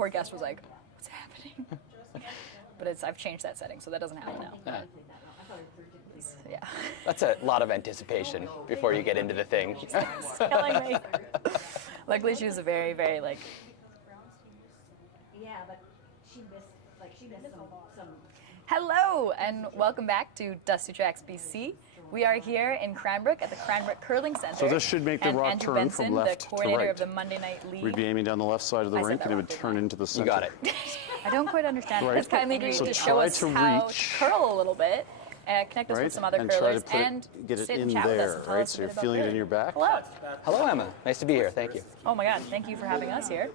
poor guest was like, "What's happening?" But I've changed that setting, so that doesn't happen now. Yeah. That's a lot of anticipation before you get into the thing. It's killing me. Luckily, she was a very, very like. Yeah, but she missed some. Hello, and welcome back to Dusty Tracks BC. We are here in Cranbrook at the Cranbrook Curling Center. So this should make the rock Andrew turn Benson, from left the to coordinator right. of the Monday Night League. We'd be aiming down the left side of the I said rink, that and it wrong. would turn into the center. You got it. I don't quite understand. Right. Let's kindly agree So to show try us to how reach. to curl a little bit, connect us Right? with some other and curlers, try to and get it sit in and chat with us there, and tell right? us a So you're bit about feeling it in curling. your back. Hello. Hello, Emma. Nice to be here. Thank you. Oh my God, thank you for having us here.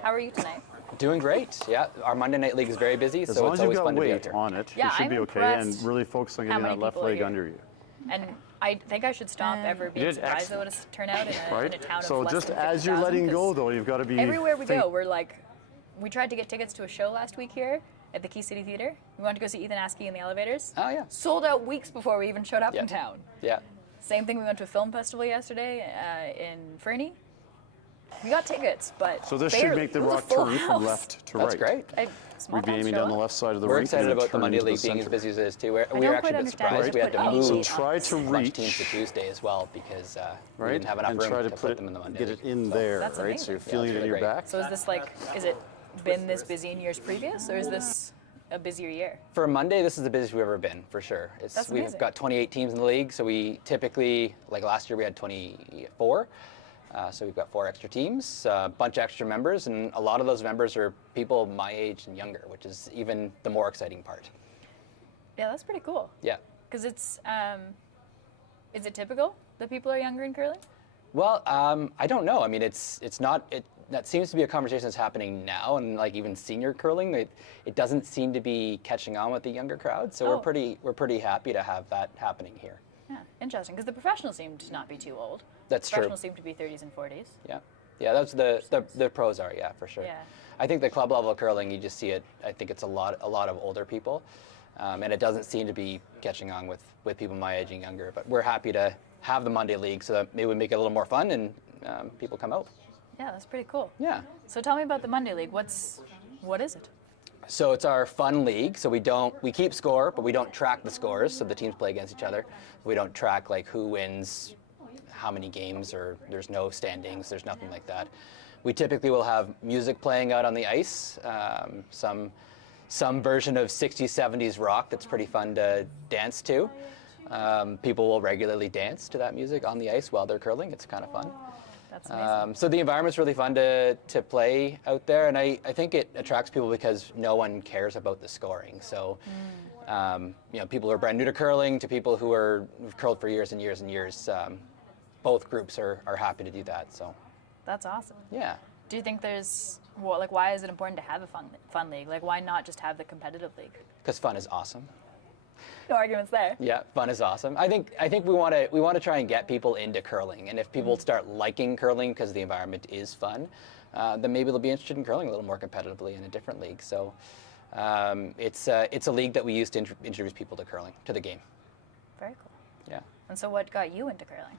How are you tonight? Doing great. Yeah, our Monday Night League is very busy, As so long it's as you've always got fun to be out weight there. on it, Yeah, you should I'm be okay. And impressed really focus on how getting many that left people are leg here. under you. And I think I should stop ever being did surprised at what it's turned out in a Right? town of So less just than as you're 50,000, letting go, 'cause though, you've got to be. everywhere we go, we're like, we tried to get tickets to a show last week here at the Key City Theater. We wanted to go see Ethan Askey in the elevators. Oh, yeah. Sold out weeks before we even showed up Yeah. in town. Yeah. Same thing, we went to a film festival yesterday in Fernie. We got tickets, but So this barely. should make the It was a rock full turn house. from left to That's right. great. Small We'd be town aiming show down the up. left side of the We're rink. excited and about the turn Monday into League being as center. busy as it is too. We don't were quite actually a bit understand surprised. why We had they to put move eight So try to much teams to reach, Tuesday as well because we right? didn't have enough And room try to to put them in the Monday get League. it in there, That's right? amazing. So you're Yeah, feeling it's it in really your great. back. So is this like, is it been this busy in years previous, or is this a busier year? For Monday, this is the busiest we've ever been, for sure. That's We've amazing. got 28 teams in the league, so we typically, like last year, we had 24. So we've got 4 extra teams, a bunch of extra members, and a lot of those members are people my age and younger, which is even the more exciting part. Yeah, that's pretty cool. Yeah. Because it's, is it typical that people are younger in curling? Well, I don't know. I mean, it's not. That seems to be a conversation that's happening now, and like even senior curling, it doesn't seem to be catching on with the younger crowd. So Oh. we're pretty happy to have that happening here. Yeah, interesting. Because the professionals seem to not be too old. That's true. Professionals seem to be 30s and 40s. Yeah, yeah. That's the pros are, yeah, for sure. Yeah. I think the club level curling, you just see it. I think it's a lot of older people, and it doesn't seem to be catching on with people my age and younger. But we're happy to have the Monday League so that maybe we make it a little more fun and people come out. Yeah, that's pretty cool. Yeah. So tell me about the Monday League. What is it? So it's our fun league. So we keep score, but we don't track the scores. So the teams play against each other. We don't track like who wins, how many games, or there's no standings. There's nothing like that. We typically will have music playing out on the ice, some version of 60s, 70s rock that's pretty fun to dance to. People will regularly dance to that music on the ice while they're curling. It's kind of fun. That's amazing. So the environment's really fun to play out there, and I think it attracts people because no one cares about the scoring. So, people who are brand new to curling to people who've curled for years and years and years, both groups are happy to do that. So, That's awesome. yeah. Do you think why is it important to have a fun league? Like, why not just have the competitive league? Because fun is awesome. No arguments there. Yeah, fun is awesome. I think we want to try and get people into curling, and if people start liking curling because the environment is fun, then maybe they'll be interested in curling a little more competitively in a different league. So it's a league that we use to introduce people to curling, to the game. Very cool. Yeah, And so what got you into curling?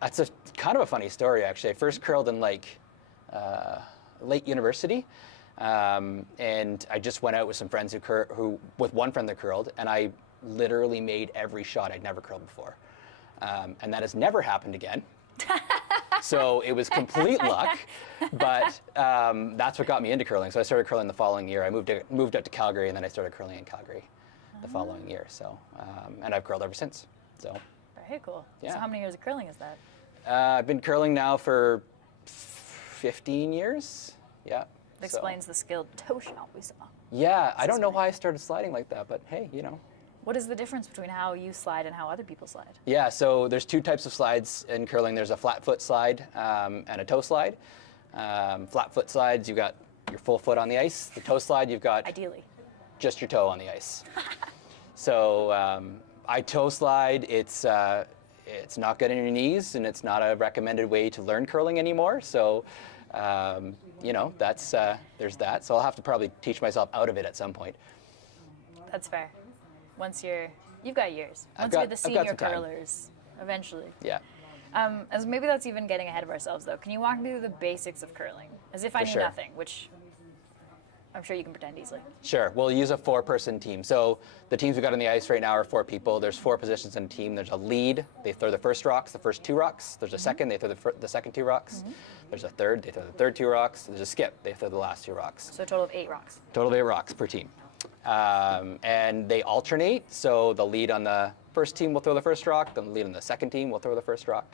that's a kind of a funny story actually. I first curled in late university. And I just went out with some friends with one friend that curled, and I literally made every shot I'd never curled before. And that has never happened again. So it was complete luck, but that's what got me into curling. So I started curling the following year. I moved up to Calgary, and then I started curling in Calgary the following year. So, and I've curled ever since. So. Very cool. Yeah. So how many years of curling is that? I've been curling now for 15 years. Yeah. It explains the skilled toe shot we saw. Yeah, I don't know why I started sliding like that, but hey, What is the difference between how you slide and how other people slide? Yeah, so there's 2 types of slides in curling. There's a flat foot slide and a toe slide. Flat foot slides, you've got your full foot on the ice. The toe slide, you've got Ideally. just your toe on the ice. So I toe slide, it's not good on your knees, and it's not a recommended way to learn curling anymore. So, there's that. So I'll have to probably teach myself out of it at some point. That's fair. Once you've got years. I've Once got- you're the I've got senior some time. curlers, eventually. Yeah. As maybe that's even getting ahead of ourselves, though. Can you walk me through the basics of curling? As if I For knew sure. nothing, which I'm sure you can pretend easily. Sure. We'll use a 4-person team. So the teams we got on the ice right now are 4 people. There's 4 positions in a team. There's a lead. They throw the first rocks, the first 2 rocks. There's a second. They throw the second 2 rocks. There's a third. They throw the third 2 rocks. There's a skip. They throw the last 2 rocks. So a total of 8 rocks. Total of 8 rocks per team. And they alternate. So the lead on the first team will throw the first rock. The lead on the second team will throw the first rock.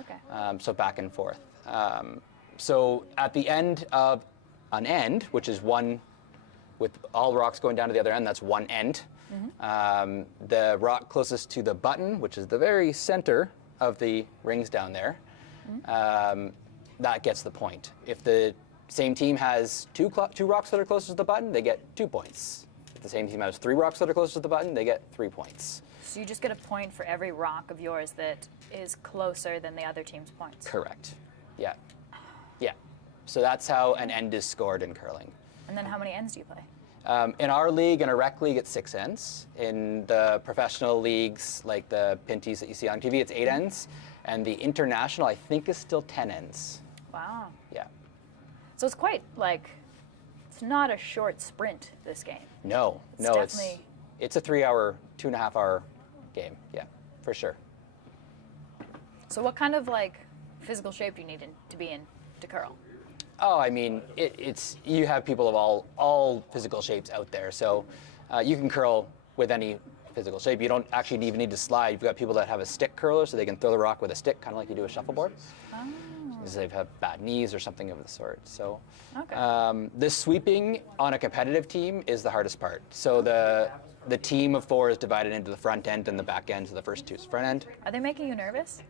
Okay. So back and forth. So at the end of an end, which is one with all rocks going down to the other end, that's one end. The rock closest to the button, which is the very center of the rings down there, that gets the point. If the same team has two rocks that are closest to the button, they get 2 points. If the same team has 3 rocks that are closest to the button, they get 3 points. So you just get a point for every rock of yours that is closer than the other team's points. Correct. Yeah. Yeah. So that's how an end is scored in curling. And then how many ends do you play? In our league, in a rec league, it's 6 ends. In the professional leagues, like the Pinties that you see on TV, it's 8 ends. And the international, I think, is still 10 ends. Wow. Yeah. So it's quite like, it's not a short sprint, this game. No, It's no, definitely- it's a 3-hour, 2.5-hour game. Yeah, for sure. So what kind of like physical shape do you need to be in to curl? Oh, I mean, it's you have people of all physical shapes out there, so you can curl with any physical shape. You don't actually even need to slide. You've got people that have a stick curler, so they can throw the rock with a stick, kind of like you do a shuffleboard. Because they have bad knees or something of the sort. So, Okay. the sweeping on a competitive team is the hardest part. So the team of 4 is divided into the front end and the back end. So the first 2 is front end. Are they making you nervous?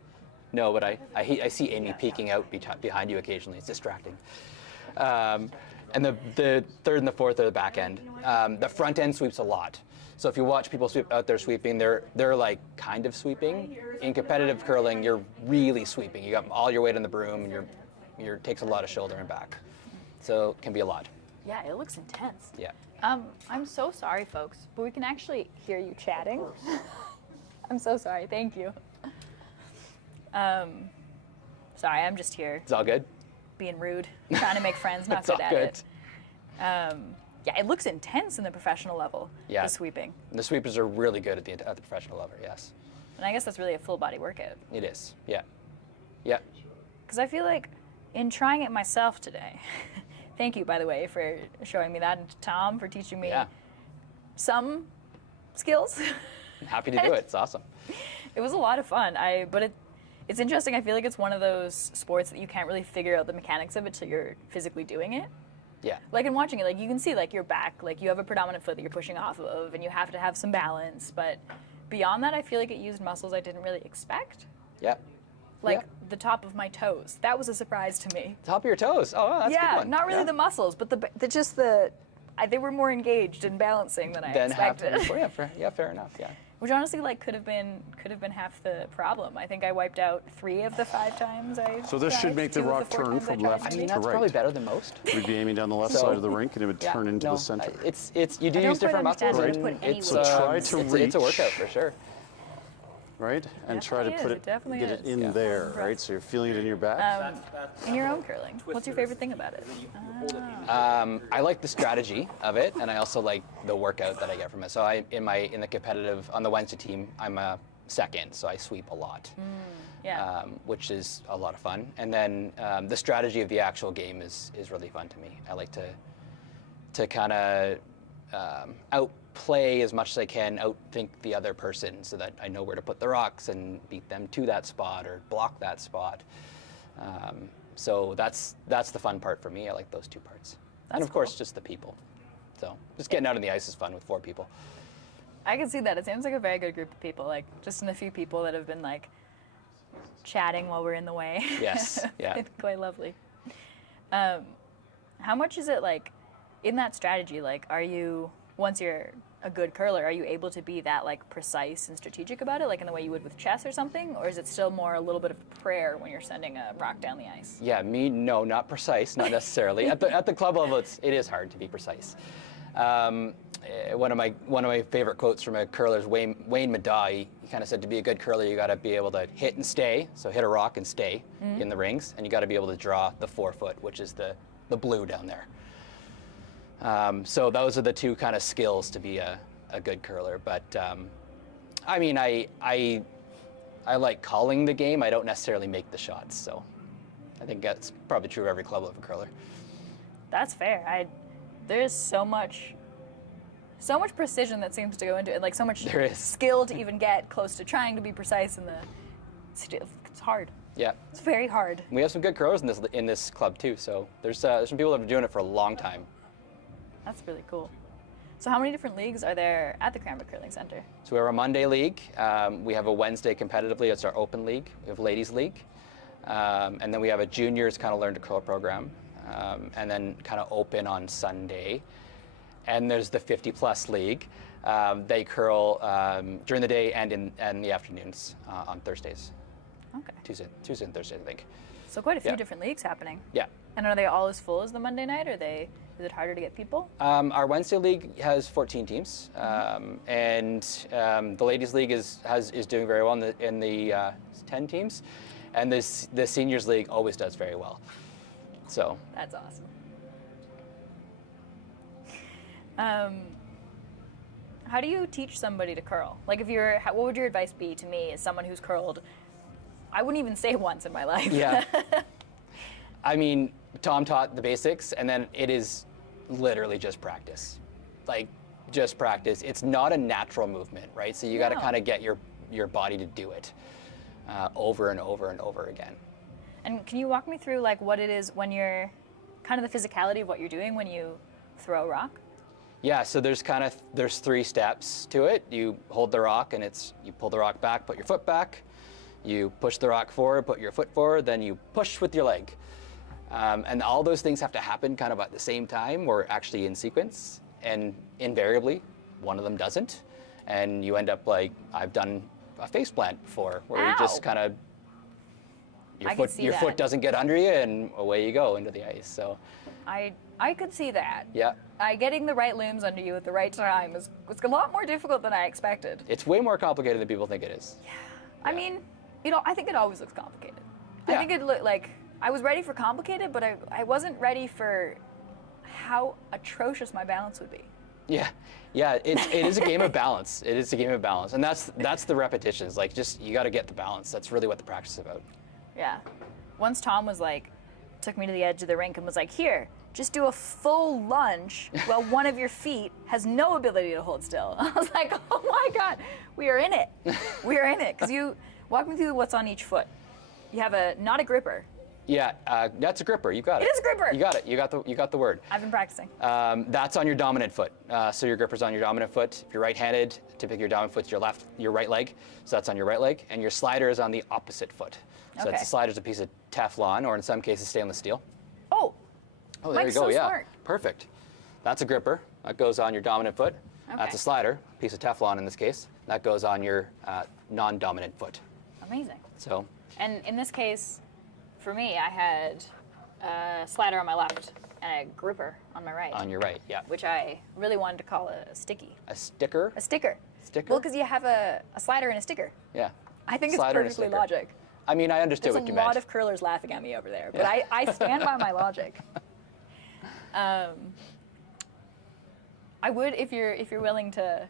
No, but I see Amy peeking out behind you occasionally. It's distracting. And the third and the fourth are the back end. The front end sweeps a lot. So if you watch people sweep out there sweeping, they're like kind of sweeping. In competitive curling, you're really sweeping. You got all your weight on the broom, and your takes a lot of shoulder and back. So it can be a lot. Yeah, it looks intense. Yeah. I'm so sorry, folks, but we can actually hear you chatting. I'm so sorry. Thank you. Sorry, I'm just here It's all good. being rude, trying to make friends, not It's good all at good. it. Yeah, it looks intense in the professional level, Yeah. the sweeping. The sweepers are really good at the professional level. Yes, And I guess that's really a full body workout. it is. Yeah. Yeah. Because I feel like in trying it myself today, thank you, by the way, for showing me that, and to Tom for teaching me Yeah. some skills. I'm happy to do it. It's awesome. It was a lot of fun. But it's interesting. I feel like it's one of those sports that you can't really figure out the mechanics of it till you're physically doing it. Yeah. Like in watching it, like you can see like your back, like you have a predominant foot that you're pushing off of, and you have to have some balance. But beyond that, I feel like it used muscles I didn't really expect. Yeah. Like Yeah. the top of my toes. That was a surprise to me. Top of your toes. Oh, that's a good Yeah, one. not really Yeah. the muscles, but they were more engaged in balancing than I Then expected. fair enough. Yeah. Which honestly, like, could have been half the problem. I think I wiped out 3 of the 5 times I. So this should tried, make the 2 of rock 4 turn times I from tried left to I to mean, make. that's right. probably better than most. We'd be aiming down the left So- side of the rink, and it would turn into no, the center. It's you do I don't use different quite understand muscles. how to and put any it's weight. So try to it's a reach. workout for sure. Right? And try to Definitely put is, it definitely get it is. in Yeah. there, Impressed. right? So you're feeling it in your back. In your own curling, what's your favorite thing about it? I like the strategy of it, and I also like the workout that I get from it. So in the competitive on the Wednesday team, I'm a second, so I sweep a lot, Yeah. which is a lot of fun. And then the strategy of the actual game is really fun to me. I like to kind of outplay as much as I can, outthink the other person, so that I know where to put the rocks and beat them to that spot or block that spot. So that's the fun part for me. I like those 2 parts, and That's of course cool. just the people. So just getting out on the ice is fun with 4 people. I can see that. It seems like a very good group of people. Like just in the few people that have been like chatting while we're in the way. Yes, yeah. It's quite lovely. How much is it like in that strategy? Like, are you once you're a good curler, are you able to be that like precise and strategic about it, like in the way you would with chess or something, or is it still more a little bit of prayer when you're sending a rock down the ice? Yeah, no, not precise, not necessarily. at the club level, it is hard to be precise. One of my favorite quotes from a curler is Wayne Maddaw. He kind of said to be a good curler, you got to be able to hit and stay. So hit a rock and stay in the rings, and you got to be able to draw the 4 foot, which is the blue down there. So those are the two kind of skills to be a good curler. But I mean, I like calling the game. I don't necessarily make the shots. So I think that's probably true of every club level curler. That's fair. There's so much precision that seems to go into it, like so much There is. skill to even get close to trying to be precise in the. It's hard. Yeah. It's very hard. We have some good curlers in this club too. So there's some people that have been doing it for a long time. That's really cool. So how many different leagues are there at the Cranbrook Curling Center? So we have our Monday league. We have a Wednesday competitively. It's our open league. We have ladies league. And then we have a juniors kind of learn to curl program. And then kind of open on Sunday. And there's the 50+ league. They curl during the day and in the afternoons on Thursdays. Okay. Tuesday and Thursday, I think. So quite a few Yeah. different leagues happening. Yeah. And are they all as full as the Monday night, or is it harder to get people? Our Wednesday league has 14 teams, and the ladies league is doing very well in the 10 teams, and the seniors league always does very well. So That's awesome. How do you teach somebody to curl? Like, what would your advice be to me as someone who's curled? I wouldn't even say once in my life. yeah, I mean, Tom taught the basics, and then it is literally just practice, like just practice. It's not a natural movement, right? So you got to No. kind of get your body to do it over and over and over again. And can you walk me through like what it is when you're kind of the physicality of what you're doing when you throw a rock? Yeah, so there's 3 steps to it. You hold the rock, and you pull the rock back, put your foot back. You push the rock forward, put your foot forward, then you push with your leg. And all those things have to happen kind of at the same time or actually in sequence. And invariably, one of them doesn't. And you end up like, I've done a face plant before, where you Ow. just kind of, I can see your that. foot doesn't get under you, and away you go into the ice. So I could see that. yeah, Getting the right looms under you at the right time was a lot more difficult than I expected. it's way more complicated than people think it is. I mean, I think it always looks complicated. I Yeah. think it looked like I was ready for complicated, but I wasn't ready for how atrocious my balance would be. Yeah, it is a game of balance. It is a game of balance, and that's the repetitions. Like, just you got to get the balance. That's really what the practice is about. Yeah. Once Tom took me to the edge of the rink and was like, here, just do a full lunge while one of your feet has no ability to hold still. I was like, oh my God, we are in it. We are in it. Because you walk me through what's on each foot. You have not a gripper. Yeah, that's a gripper. You got it. It is a gripper. You got it. You got the word. I've been practicing. That's on your dominant foot. So your gripper's on your dominant foot. If you're right-handed, typically your dominant foot's your right leg. So that's on your right leg, and your slider is on the opposite foot. So Okay. the slider's a piece of Teflon, or in some cases stainless steel. Oh, Oh, there Mike's you go. so Yeah, smart. perfect. That's a gripper. That goes on your dominant foot. That's Okay. a slider, piece of Teflon in this case. That goes on your non-dominant foot. amazing. So And in this case, for me, I had a slider on my left and a gripper on my right, on your right, yeah. which I really wanted to call a sticky. A sticker. A sticker. Sticker? Well, because you have a slider and a sticker. Yeah. I think Slider and a it's perfectly sticker. logic. I mean, I understood There's what a you lot meant. of curlers laughing at me over there, but I stand by my logic. I would, if you're willing to,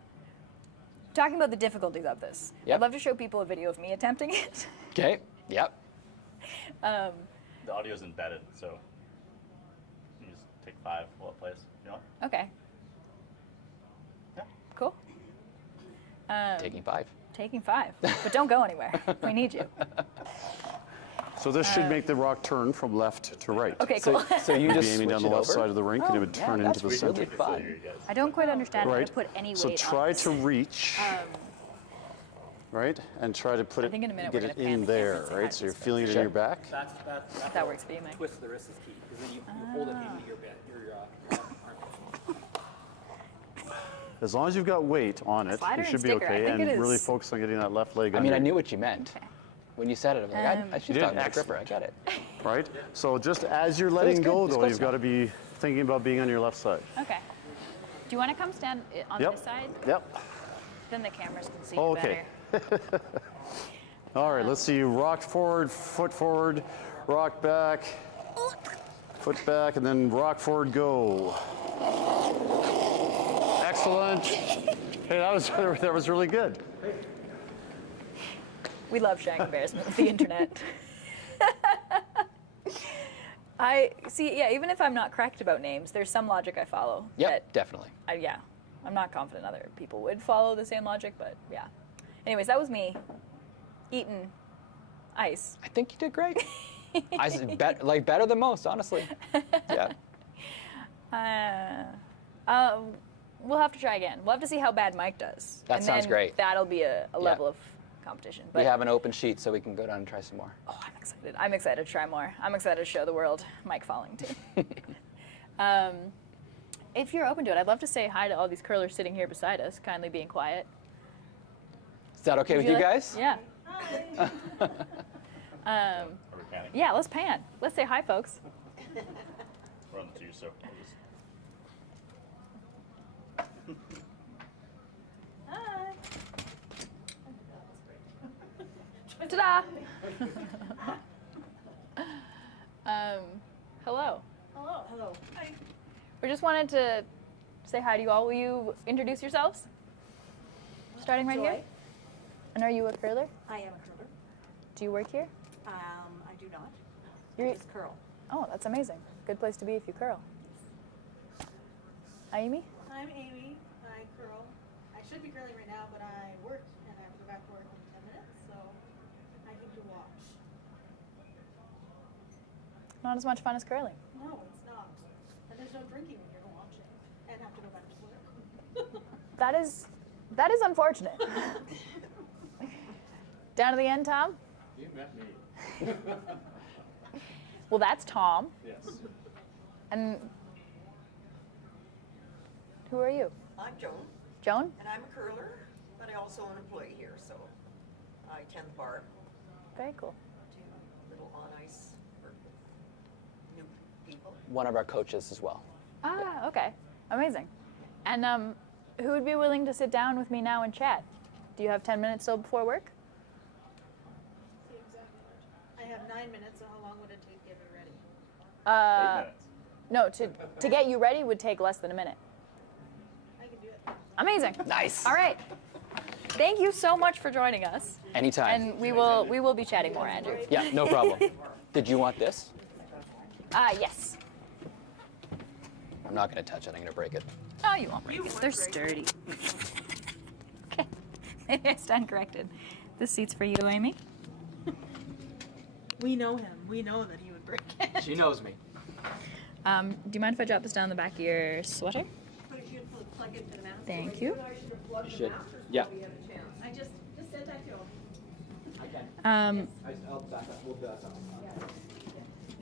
talking about the difficulties of this. Yep. I'd love to show people a video of me attempting it. Okay. Yep. The audio's embedded, so you just take 5 while it plays. You know? Okay. Yeah. Cool. Taking 5. Taking 5, but don't go anywhere. We need you. So this should make the rock turn from left to right. Okay, So, cool. so you You'd just be aiming down switch the it left over? side of the rink, and it would yeah, turn into that's the really center. fun. You guys. I don't quite understand how Right. to put any So weight try on to this. reach, right, and try to put I it, think in a minute get we're it gonna pan in the camera there, and see how right? this So you're goes. feeling it in Sure. your back. That's If that works for you, Mike. twist of the wrist is key, because then you hold it into your arm. As long as you've got weight on it, Slider you and should be sticker, I okay, think and it really is- focus on getting that left leg I under. mean, I knew what you meant. Okay. When you said it, I was like, I should You talk did about a excellent. gripper. I got it. Right? So just as you're it's letting good. go, It's though, close you've got to be thinking about being on your left side. Okay. Do you want to come stand on Yep. this side? Yep. Then the cameras can see Oh, you okay. better. All right, let's see you rock forward, rock back, foot back, and then rock forward, go. Excellent. Hey, that was really good. We love sharing embarrassment with the internet. I see. Yeah, even if I'm not correct about names, there's some logic I follow. Yep, that definitely. yeah, I'm not confident other people would follow the same logic, but yeah. Anyways, that was me eating ice. I think you did great. Better than most, honestly. Yeah. We'll have to try again. We'll have to see how bad Mike does. That and sounds then great. That'll be a level of competition. But We have an open sheet, so we can go down and try some more. oh, I'm excited. I'm excited to try more. I'm excited to show the world Mike falling too. If you're open to it, I'd love to say hi to all these curlers sitting here beside us, kindly being quiet. Is that okay with you guys? Yeah. Are we panning? Yeah, let's pan. Let's say hi, folks. We're on the two, so we'll just... Ta-da! Hello. Hello. Hello. Hi. We just wanted to say hi to you all. Will you introduce yourselves? Starting right here. Joy. And are you a curler? I am a curler. Do you work here? I do not. You're, I just curl. oh, that's amazing. Good place to be if you curl. Amy? I'm Amy. I curl. I should be curling right now, but I work and I have to go back to work in 10 minutes, so I need to watch. Not as much fun as curling. No, it's not. And there's no drinking when you're watching and have to go back to work. That is unfortunate. Down to the end, Tom? You met me. Well, that's Tom. Yes. And who are you? I'm Joan, Joan? and I'm a curler, but I also an employee here, so I tend the bar, Very cool. do little on-ice work with new people. One of our coaches as well. Ah, okay. Amazing. And who would be willing to sit down with me now and chat? Do you have 10 minutes still before work? See exactly what. I have 9 minutes, so how long would it take to get me ready? 8 minutes. No, to get you ready would take less than a minute. I can do it. Amazing. Nice. All right. Thank you so much for joining us. Anytime. And we will be chatting more, Andrew. Yeah, no problem. Did you want this? Yes. I'm not going to touch it. I'm going to break it. Oh, you won't break it. They're sturdy. Okay. Maybe I stand corrected. This seat's for you, Amy. We know him. We know that he would break it. She knows me. Do you mind if I drop this down the back of your sweater? But if you plug into the mask. Thank you. You should. Yeah. I just said that to him.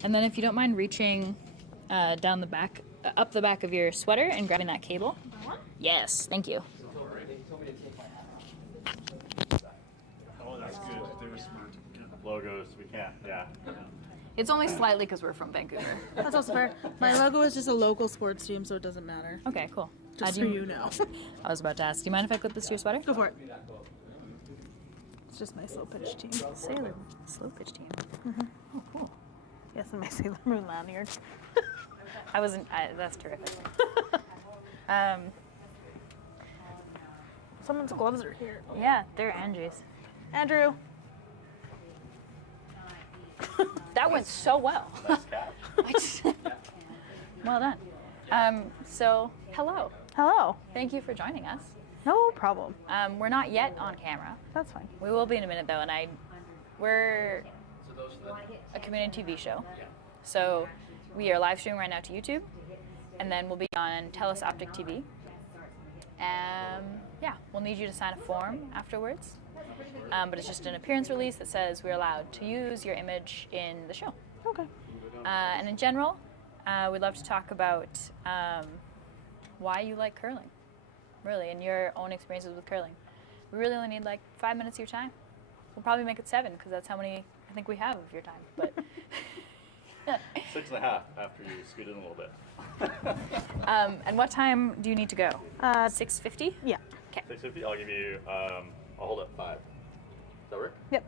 And then if you don't mind reaching down the back, up the back of your sweater and grabbing that cable. Yes, thank you. Oh, that's good. They were smart. Logos, we can't, yeah. It's only slightly because we're from Vancouver. That's also fair. My logo is just a local sports team, so it doesn't matter. Okay, cool. Just do for you now. I was about to ask. Do you mind if I clip this to your sweater? Go for it. It's just my slow pitch team. Sailor slow pitch team. Oh, cool. Yes, and my Sailor Moon lanyard. I wasn't. That's terrific. Someone's gloves are here. Yeah, they're Angie's. Andrew. That went so well. Nice cat. Well done. So, hello. Hello. Thank you for joining us. No problem. We're not yet on camera. That's fine. We will be in a minute though, and we're a community TV show. So we are live streaming right now to YouTube, and then we'll be on TELUS Optic TV. Yeah, we'll need you to sign a form afterwards. But it's just an appearance release that says we're allowed to use your image in the show. Okay. And in general, we'd love to talk about why you like curling, really, and your own experiences with curling. We really only need like 5 minutes of your time. We'll probably make it 7 because that's how many I think we have of your time. But 6.5 after you scoot in a little bit. and what time do you need to go? 6:50. Yeah. Okay. 6:50, I'll give you, I'll hold up 5. Does that work? Yep.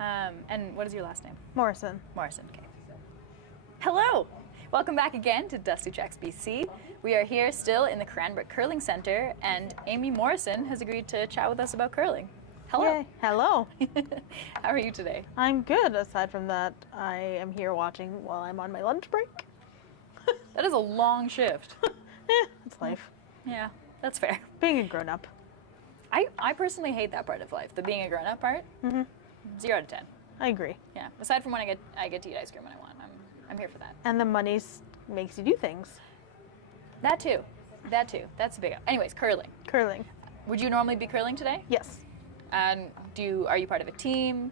And what is your last name? Morrison. Morrison. Okay. Hello. Welcome back again to Dusty Tracks BC. We are here still in the Cranbrook Curling Center, and Amy Morrison has agreed to chat with us about curling. Hello. Yay. Hello. How are you today? I'm good. Aside from that, I am here watching while I'm on my lunch break. That is a long shift. It's life. Yeah, that's fair. Being a grown-up. I personally hate that part of life, the being a grown-up part. 0 out of 10. I agree. Yeah. Aside from when I get to eat ice cream when I want, I'm here for that. And the money makes you do things. That too. That's a big. Anyways, curling. Curling. Would you normally be curling today? Yes. And are you part of a team?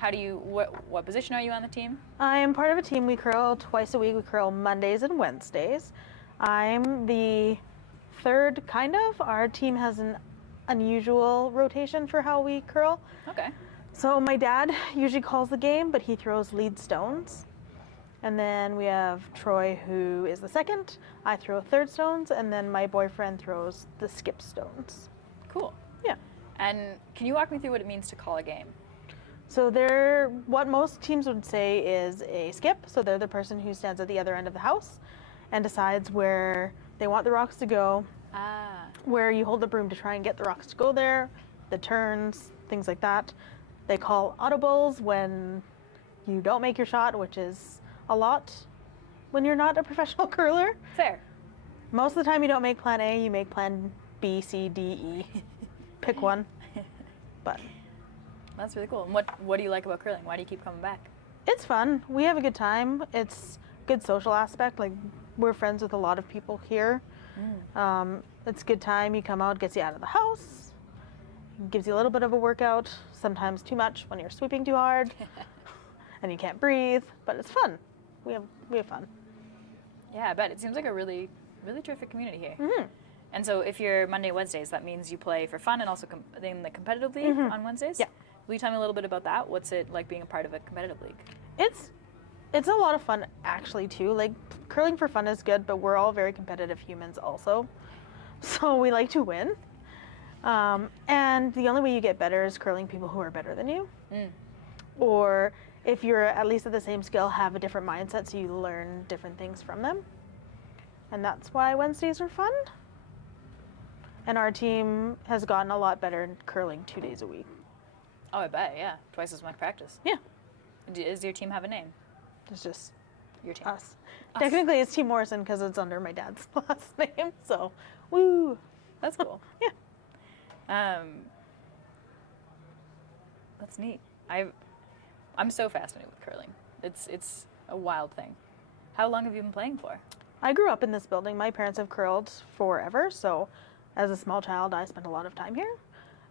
What position are you on the team? I am part of a team. We curl twice a week. We curl Mondays and Wednesdays. I'm the third, kind of. Our team has an unusual rotation for how we curl. Okay. So my dad usually calls the game, but he throws lead stones. And then we have Troy, who is the second. I throw third stones, and then my boyfriend throws the skip stones. Cool. Yeah. And can you walk me through what it means to call a game? So what most teams would say is a skip. So they're the person who stands at the other end of the house and decides where they want the rocks to go, where you hold the broom to try and get the rocks to go there, the turns, things like that. They call audibles when you don't make your shot, which is a lot when you're not a professional curler. Fair. Most of the time you don't make plan A, you make plan B, C, D, E. Pick one. But That's really cool. And what do you like about curling? Why do you keep coming back? it's fun. We have a good time. It's a good social aspect. Like, we're friends with a lot of people here. It's a good time. You come out, gets you out of the house, gives you a little bit of a workout, sometimes too much when you're sweeping too hard and you can't breathe, but it's fun. We have fun. Yeah, I bet. It seems like a really, really terrific community here. And so if you're Monday, Wednesdays, that means you play for fun and also in the competitive league on Wednesdays? Yeah. Will you tell me a little bit about that? What's it like being a part of a competitive league? It's a lot of fun, actually, too. Like, curling for fun is good, but we're all very competitive humans also. So we like to win. And the only way you get better is curling people who are better than you. Or if you're at least at the same skill, have a different mindset so you learn different things from them. And that's why Wednesdays are fun. And our team has gotten a lot better in curling 2 days a week. Oh, I bet, yeah. Twice as much practice. Yeah. Does your team have a name? It's just Your team? us. Technically, it's Team Morrison because it's under my dad's last name. So, woo. That's cool. Yeah. That's neat. I'm so fascinated with curling. It's a wild thing. How long have you been playing for? I grew up in this building. My parents have curled forever. So, as a small child, I spent a lot of time here.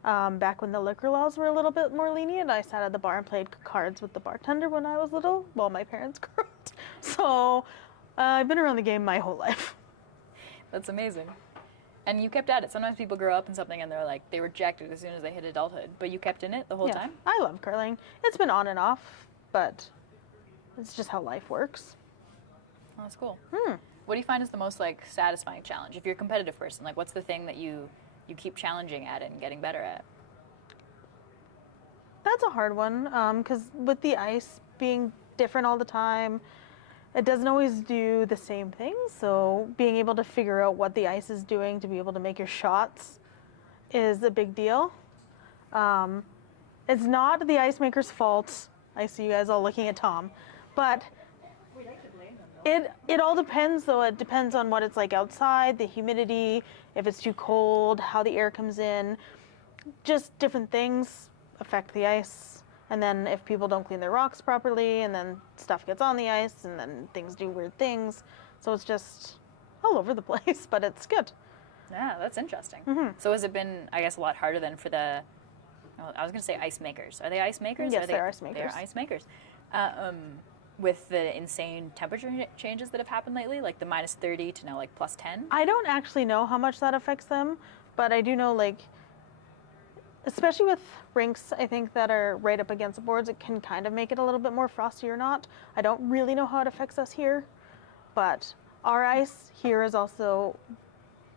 Back when the liquor laws were a little bit more lenient, I sat at the bar and played cards with the bartender when I was little while my parents curled. So I've been around the game my whole life. That's amazing. And you kept at it. Sometimes people grow up in something and they're like, they reject it as soon as they hit adulthood. But you kept in it the whole Yeah. time? I love curling. It's been on and off, but it's just how life works. Oh, that's cool. What do you find is the most like satisfying challenge? If you're a competitive person, like what's the thing that you keep challenging at it and getting better at? That's a hard one, because with the ice being different all the time, it doesn't always do the same thing. So being able to figure out what the ice is doing to be able to make your shots is a big deal. It's not the ice maker's fault. I see you guys all looking at Tom, but it all depends, though. It depends on what it's like outside, the humidity, if it's too cold, how the air comes in. Just different things affect the ice. And then if people don't clean their rocks properly, and then stuff gets on the ice, and then things do weird things. So it's just all over the place, but it's good. Yeah, that's interesting. So has it been, I guess, a lot harder than for the, well, I was going to say ice makers. Are they ice makers? Yes, Are they're ice makers. They're ice makers. With the insane temperature changes that have happened lately, like the minus 30 to now like plus 10? I don't actually know how much that affects them, but I do know, like, especially with rinks, I think, that are right up against the boards, it can kind of make it a little bit more frosty or not. I don't really know how it affects us here, but our ice here is also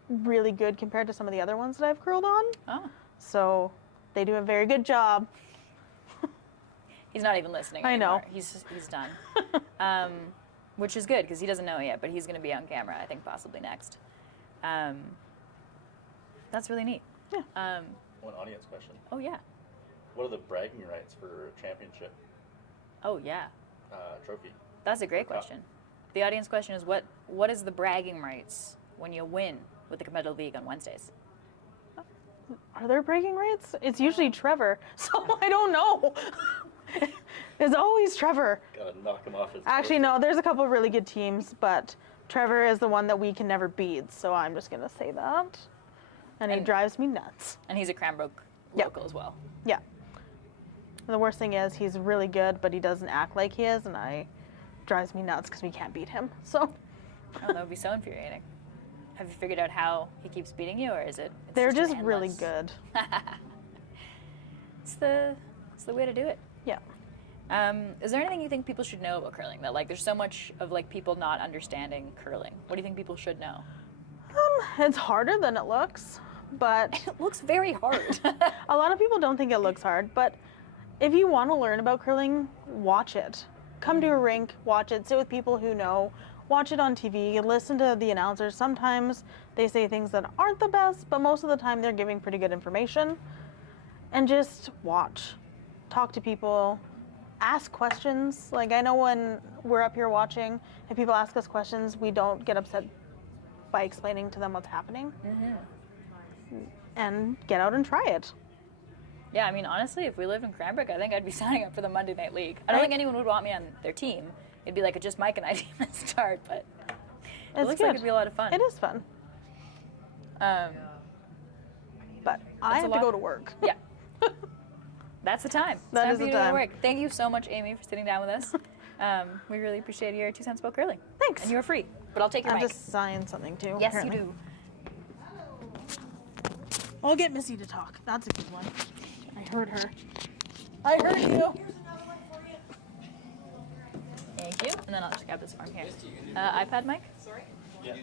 really good compared to some of the other ones that I've curled on. Oh, So they do a very good job. he's not even listening I know. anymore. He's done. which is good because he doesn't know yet, but he's going to be on camera, I think, possibly next. That's really neat. Yeah. One audience question. Oh, yeah. What are the bragging rights for a championship Oh, yeah. trophy? That's a great Cup? question. The audience question is what is the bragging rights when you win with the competitive league on Wednesdays? Are there bragging rights? It's usually Trevor, so I don't know. It's always Trevor. Gotta knock him off his. Actually, no, there's a couple of really good teams, but Trevor is the one that we can never beat, so I'm just going to say that. And he And- drives me nuts. And he's a Cranbrook Yep. local as well. Yeah. The worst thing is he's really good, but he doesn't act like he is, and drives me nuts because we can't beat him. So Oh, that would be so infuriating. Have you figured out how he keeps beating you, or is it? It's they're an just really endless- good. It's the way to do it. Yeah. Is there anything you think people should know about curling? That like there's so much of like people not understanding curling. What do you think people should know? It's harder than it looks, but It looks very hard. a lot of people don't think it looks hard. But if you want to learn about curling, watch it. Come to a rink, watch it, sit with people who know, watch it on TV, listen to the announcers. Sometimes they say things that aren't the best, but most of the time they're giving pretty good information. And just watch. Talk to people. Ask questions. Like, I know when we're up here watching, if people ask us questions, we don't get upset by explaining to them what's happening. And get out and try it. Yeah, I mean, honestly, if we lived in Cranbrook, I think I'd be signing up for the Monday Night League. I don't think anyone would want me on their team. It'd be like just Mike and I team at start, but it It's looks good. like it'd be a lot of fun. It is fun. But I have a to lot. go to work. Yeah. That's the time. It's That time is for you the to go to time. work. Thank you so much, Amy, for sitting down with us. We really appreciate your 2 cents about curling. Thanks. And you're free, but I'll take your I have mic. to sign something too. Yes, apparently. you do. I'll get Missy to talk. That's a good one. I heard her. I heard you. Thank you. And then I'll just grab this form here. iPad mic? Yeah.